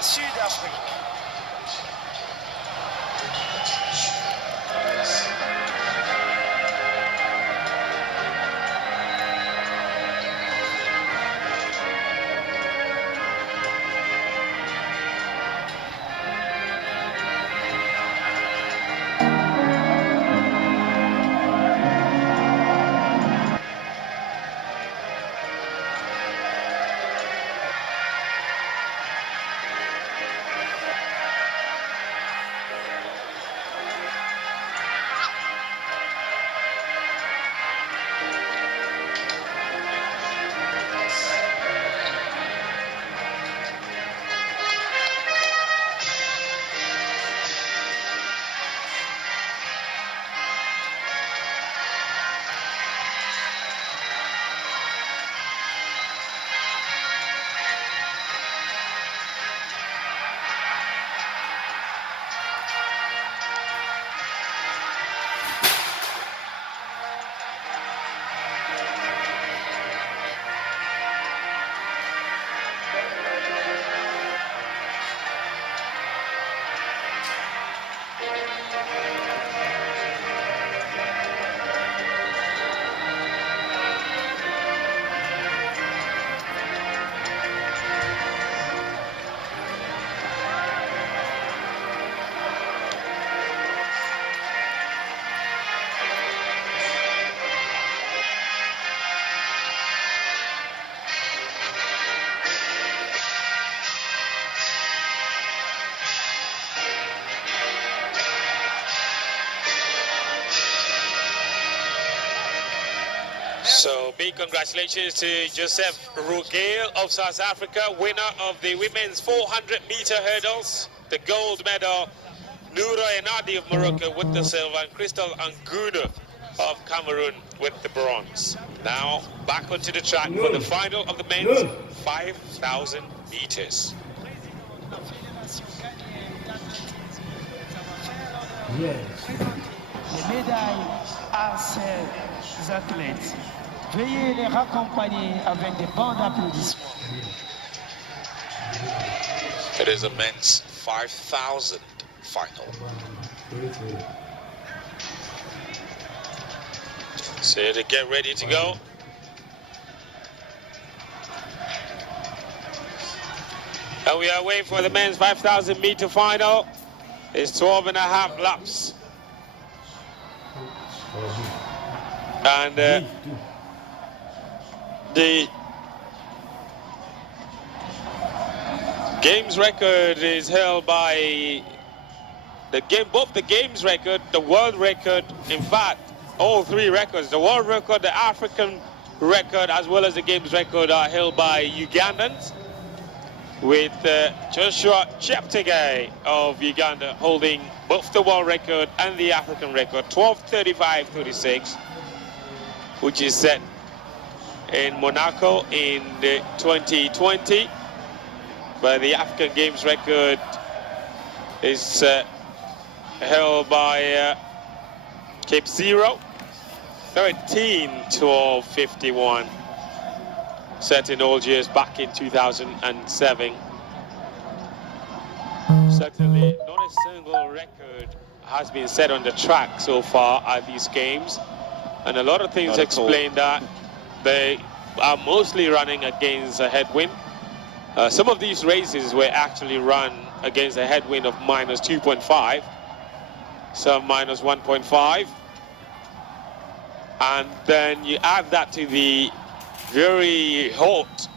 la Sud-Afrique. So big congratulations to Joseph Rugale of South Africa, winner of the women's 400-meter hurdles, the gold medal. Noura Enadi of Morocco with the silver, and Crystal Angunu of Cameroon with the bronze. Now back onto the track for the final of the men's 5,000 meters. Les médailles à ces athlètes. Veuillez les raccompagner avec des bancs d'applaudissements. It is a men's 5,000 final. So to get ready to go. And we are waiting for the men's 5,000 meter final. It's 12.5 laps. And the games record is held by both the games record, the world record, in fact, all three records, the world record, the African record, as well as the games record are held by Ugandans, with Joshua Cheptegei of Uganda holding both the world record and the African record, 12:35.36, which is set in Monaco in 2020. But the African Games record is held by Cape Zero, 13:12.51, set in Algiers back in 2007. Certainly not a single record has been set on the track so far at these games, and a lot of things explain that. They are mostly running against a headwind. Some of these races were actually run against a headwind of -2.5, some -1.5. And then you add that to the very hot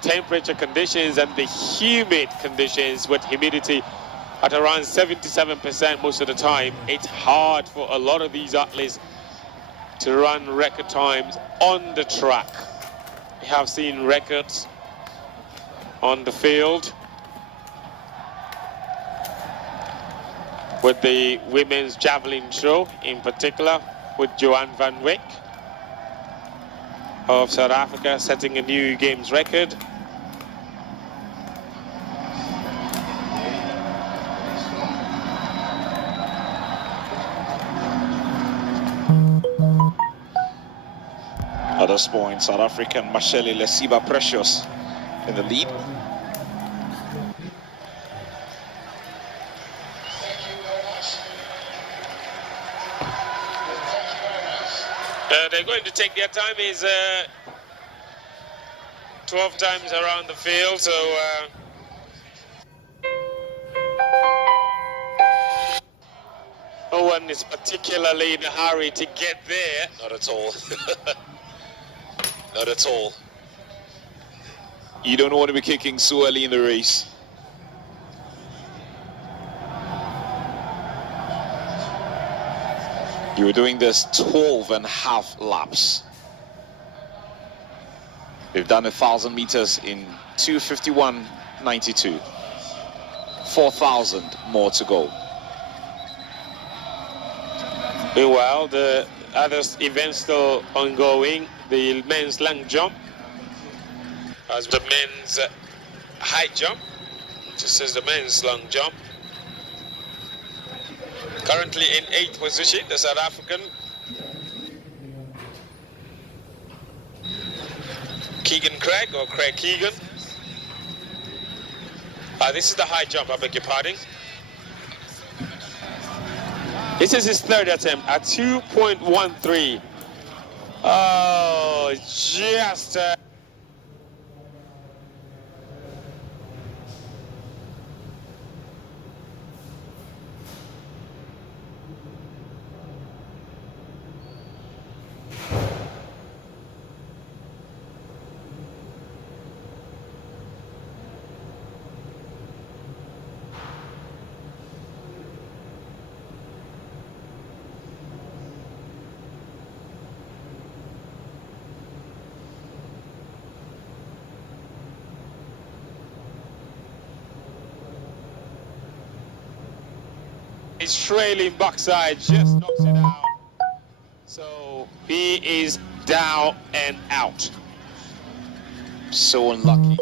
temperature conditions and the humid conditions with humidity at around 77% most of the time. It's hard for a lot of these athletes to run record times on the track. We have seen records on the field with the women's javelin throw in particular, with Joanne van Wyk of South Africa setting a new games record. At this point, South African Mashele Lesiba Precious in the lead. They're going to take their time. Is 12 times around the field, so no one is particularly in a hurry to get there. Not at all. Not at all. You don't want to be kicking so early in the race. You were doing this 12.5 laps. We've done 1,000 meters in 2:51.92. 4,000 more to go. Meanwhile, the other events still ongoing. The men's long jump, as the men's high jump, just as the men's long jump. Currently in 8th position, the South African Keegan Craig, or Craig Keegan. This is the high jump, I beg your pardon. This is his third attempt at 2.13. Oh, just... He's trailing backside, just knocks it out. So he is down and out. So unlucky.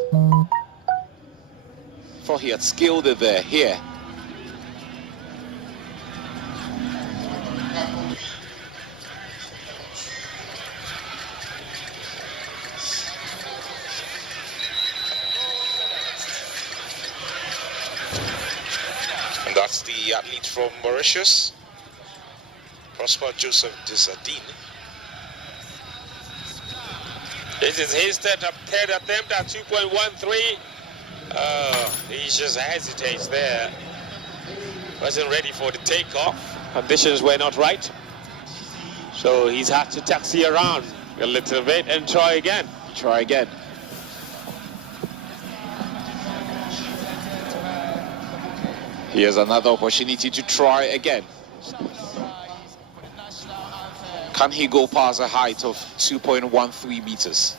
Thought he had skilled it there. Here. And that's the athlete from Mauritius, Prosper Joseph Desadine. This is his third attempt at 2.13. He just hesitates there. Wasn't ready for the takeoff. Conditions were not right. So he's had to taxi around a little bit and try again. Try again. Here's another opportunity to try again. Can he go past a height of 2.13 meters?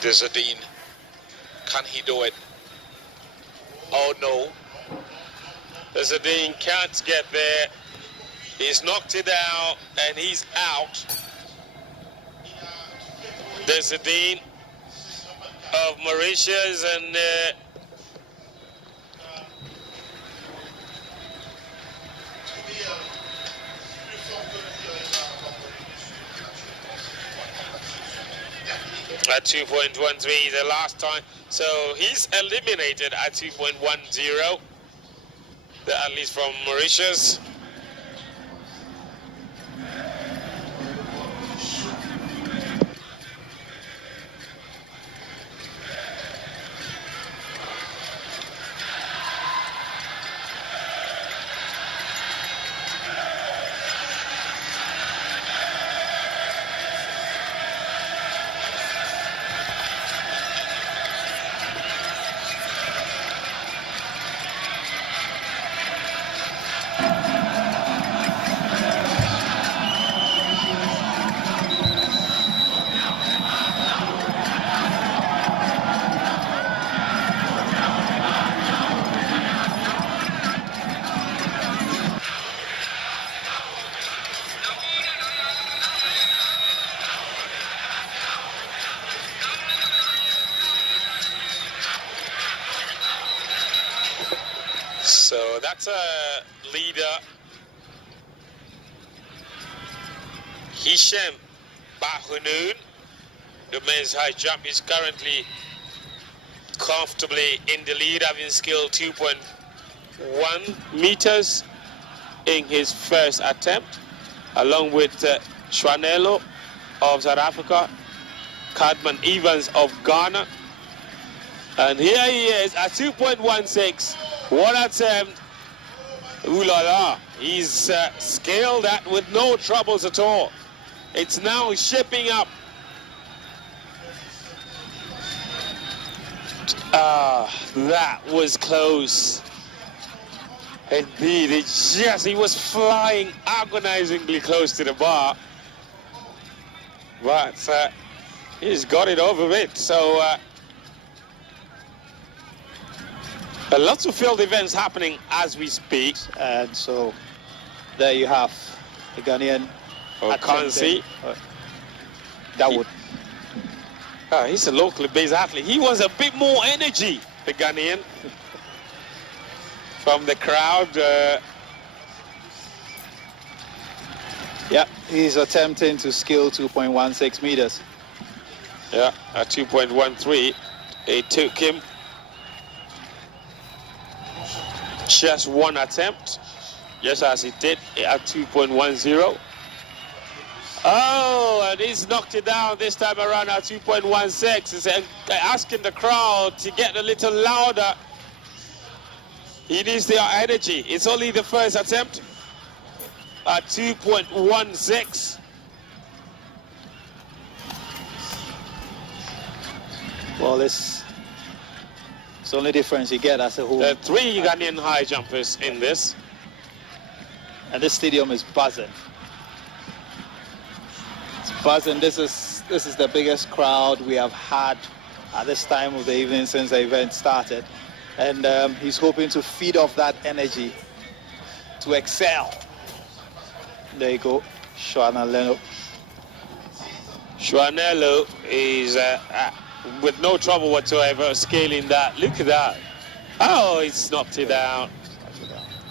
Desadine, can he do it? Oh no. Desadine can't get there. He's knocked it out and he's out. Desadine of Mauritius, and at 2.13 the last time, so he's eliminated at 2.10, at least from Mauritius. So that's a leader. Hisham Bahunoon, the men's high jump, is currently comfortably in the lead, having skilled meters in his first attempt, along with Schwanello of South Africa, Cadman Evans of Ghana. And here he is at 2.16. One attempt. Ooh la la. He's scaled that with no troubles at all. It's now shaping up. That was close. Indeed, he was flying agonizingly close to the bar. But he's got it over it. So lots of field events happening as we speak. And so there you have the Ghanaian. Kansi. That would. He's a locally based athlete. He was a bit more energy, the Ghanaian, from the crowd. Yeah, he's attempting to scale 2.16 meters. Yeah, at 2.13. It took him just one attempt, just as he did at 2.10. Oh, and he's knocked it down this time around at 2.16. He's asking the crowd to get a little louder. He needs their energy. It's only the first attempt at 2.16. Well, it's the only difference you get as a whole. There are 3 Ghanaian high jumpers in this. And this stadium is buzzing. It's buzzing. This is the biggest crowd we have had at this time of the evening since the event started. And he's hoping to feed off that energy to excel. There you go, Schwanello. Schwanello is with no trouble whatsoever scaling that. Look at that. Oh, he's knocked it down.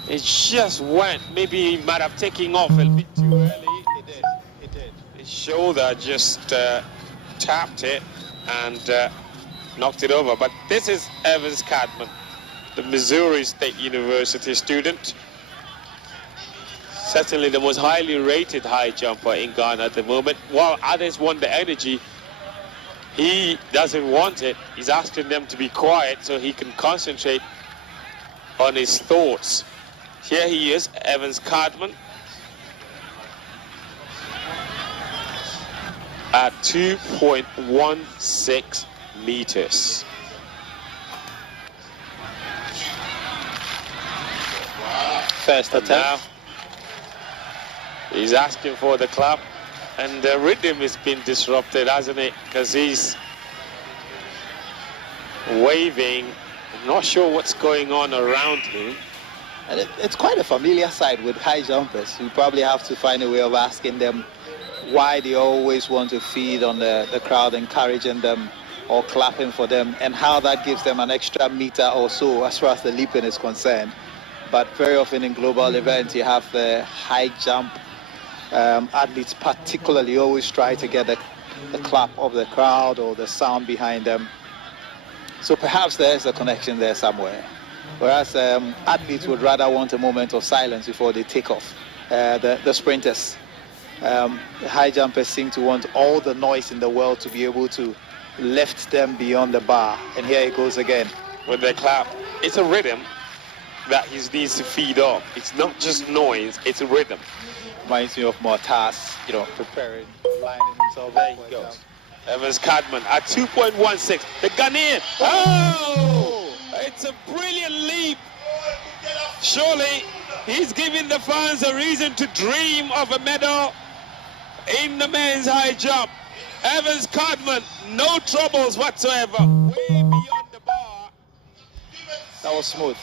It just went. Maybe he might have taken off a bit too early. It did. His shoulder just tapped it and knocked it over. But this is Evans Cadman, the Missouri State University student. Certainly the most highly rated high jumper in Ghana at the moment. While others want the energy, he doesn't want it. He's asking them to be quiet so he can concentrate on his thoughts. Here he is, Evans Cadman, at 2.16 meters. First attempt. Now, he's asking for the clap, and the rhythm has been disrupted, hasn't it? Because he's waving. I'm not sure what's going on around him. And it's quite a familiar sight with high jumpers. You probably have to find a way of asking them why they always want to feed on the crowd, encouraging them or clapping for them, and how that gives them an extra meter or so as far as the leaping is concerned. But very often in global events, you have the high jump athletes particularly always try to get the clap of the crowd or the sound behind them. So perhaps there's a connection there somewhere. Whereas athletes would rather want a moment of silence before they take off. The sprinters, the high jumpers seem to want all the noise in the world to be able to lift them beyond the bar. And here it goes again. With the clap, it's a rhythm that he needs to feed off. It's not just noise, it's a rhythm. Reminds me of Mortas, preparing, lining himself. There he goes. Evans Cadman at 2.16. The Ghanaian. Oh! It's a brilliant leap. Surely he's giving the fans a reason to dream of a medal in the men's high jump. Evans Cadman, no troubles whatsoever. Way beyond the bar. That was smooth.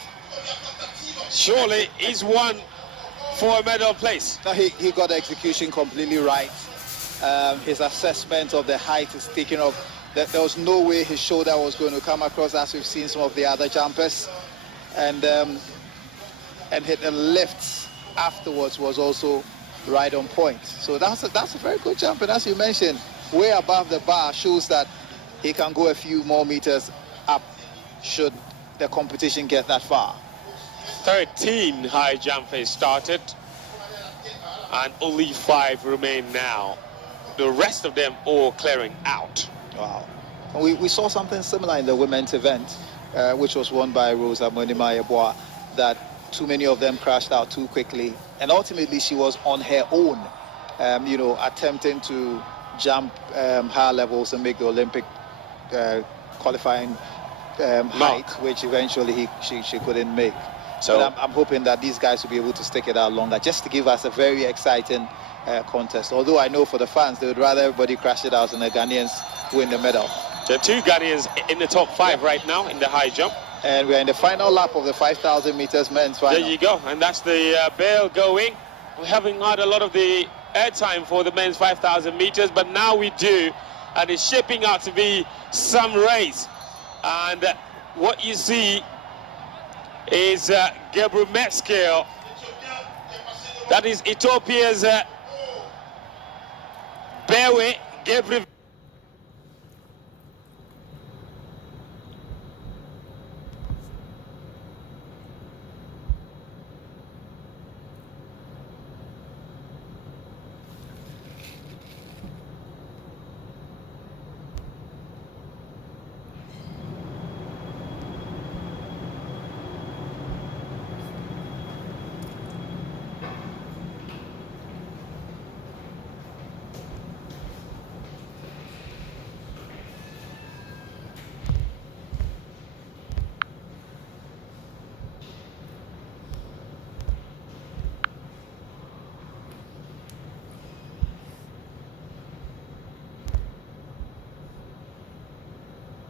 Surely he's won for a medal place. No, he got the execution completely right. His assessment of the height is taken off. There was no way his shoulder was going to come across as we've seen some of the other jumpers. And hit the lifts afterwards was also right on point. So that's a very good jump. And as you mentioned, way above the bar shows that he can go a few more meters up should the competition get that far. 13 high jumpers started, and only 5 remain now. The rest of them all clearing out. Wow. We saw something similar in the women's event, which was won by Rosa Monima, that too many of them crashed out too quickly, and ultimately she was on her own, you know, attempting to jump higher levels and make the Olympic qualifying height, which eventually she couldn't make. So I'm hoping that these guys will be able to stick it out longer, just to give us a very exciting contest. Although I know for the fans, they would rather everybody crash it out and the Ghanaians win the medal. The 2 Ghanaians in the top 5 right now in the high jump. And we're in the final lap of the 5,000 meters men's final. There you go, and that's the bell going. We haven't had a lot of the airtime for the men's 5,000 meters, but now we do, and it's shaping out to be some race. And what you see is Gabriel Metzger. That is Ethiopia's Bewe Gabriel.